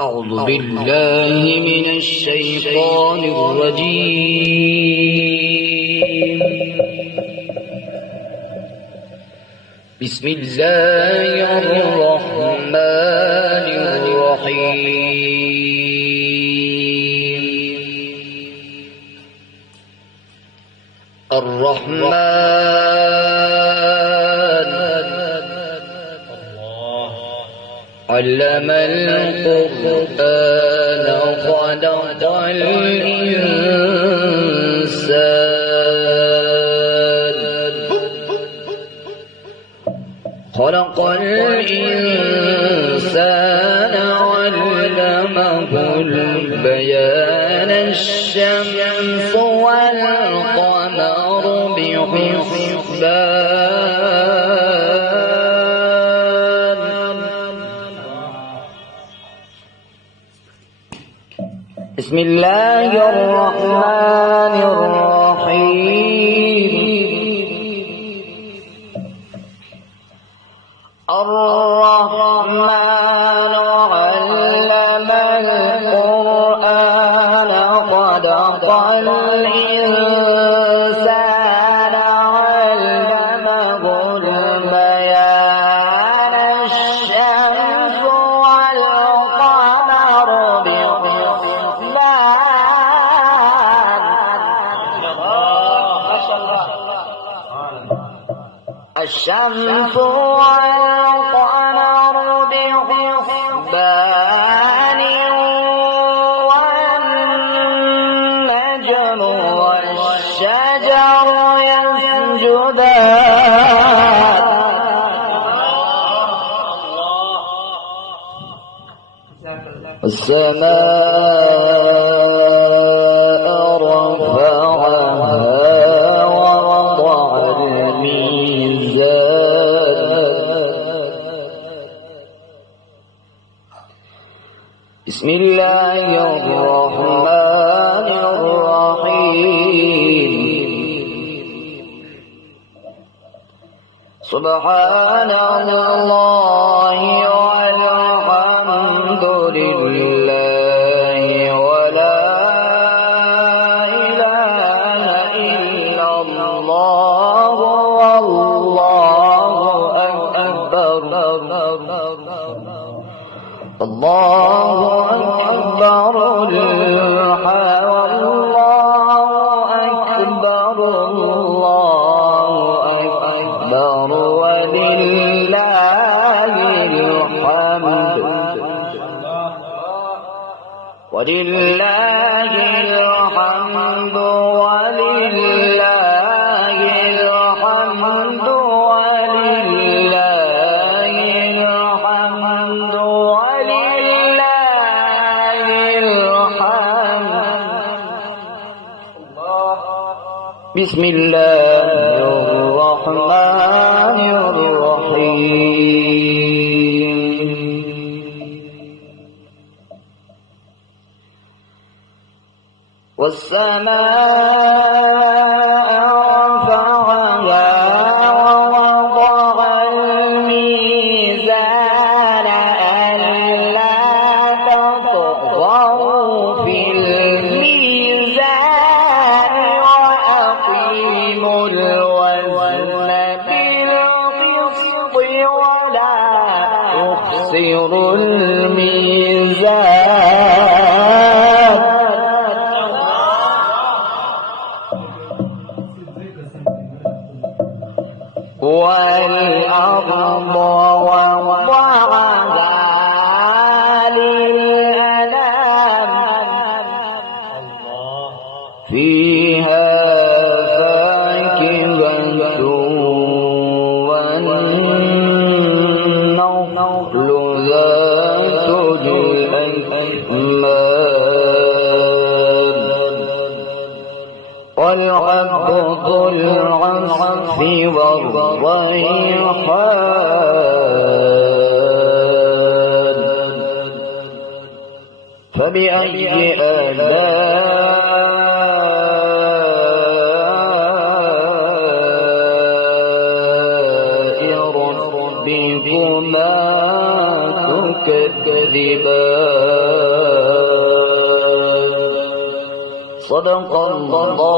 أعوذ بالله من الشيطان الرجيم. بسم الله الرحمن الرحيم. الرحمن علم القرآن خلق الإنسان علمه البيان الشمس والقمر بحسبان. بسم الله الرحمن الرحيم. الرحمن علم القرآن خلق الإنسان علمه البيان الشمس والقمر بحسبان. الشمس والقمر بحسبان والنجم والشجر يسجدان. السماء رفعها ووضع الميزان. بسم الله الرحمن الرحيم. سبحان الله والحمد لله ولا إله إلا الله والله أكبر. الله أكبر. الله أكبر. الله أكبر ولله الحمد. ولله الحمد. ولله الحمد. ولله الحمد. ولله الحمد. بسم الله الرحمن الرحيم. والسماء رفعها ووضع الميزان ألا تطغوا في الميزان وأقيموا الوزن بالقسط ولا تخسروا الميزان. والأرض وضعها للأنام فيها فاكهة والنخل ذات الأكمام والحب ذو العصف والريحان. فبأي آلاء ربكما تكذبان. تكذبان صدق الله